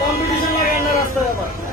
competition লাগে রাস্তায় আবার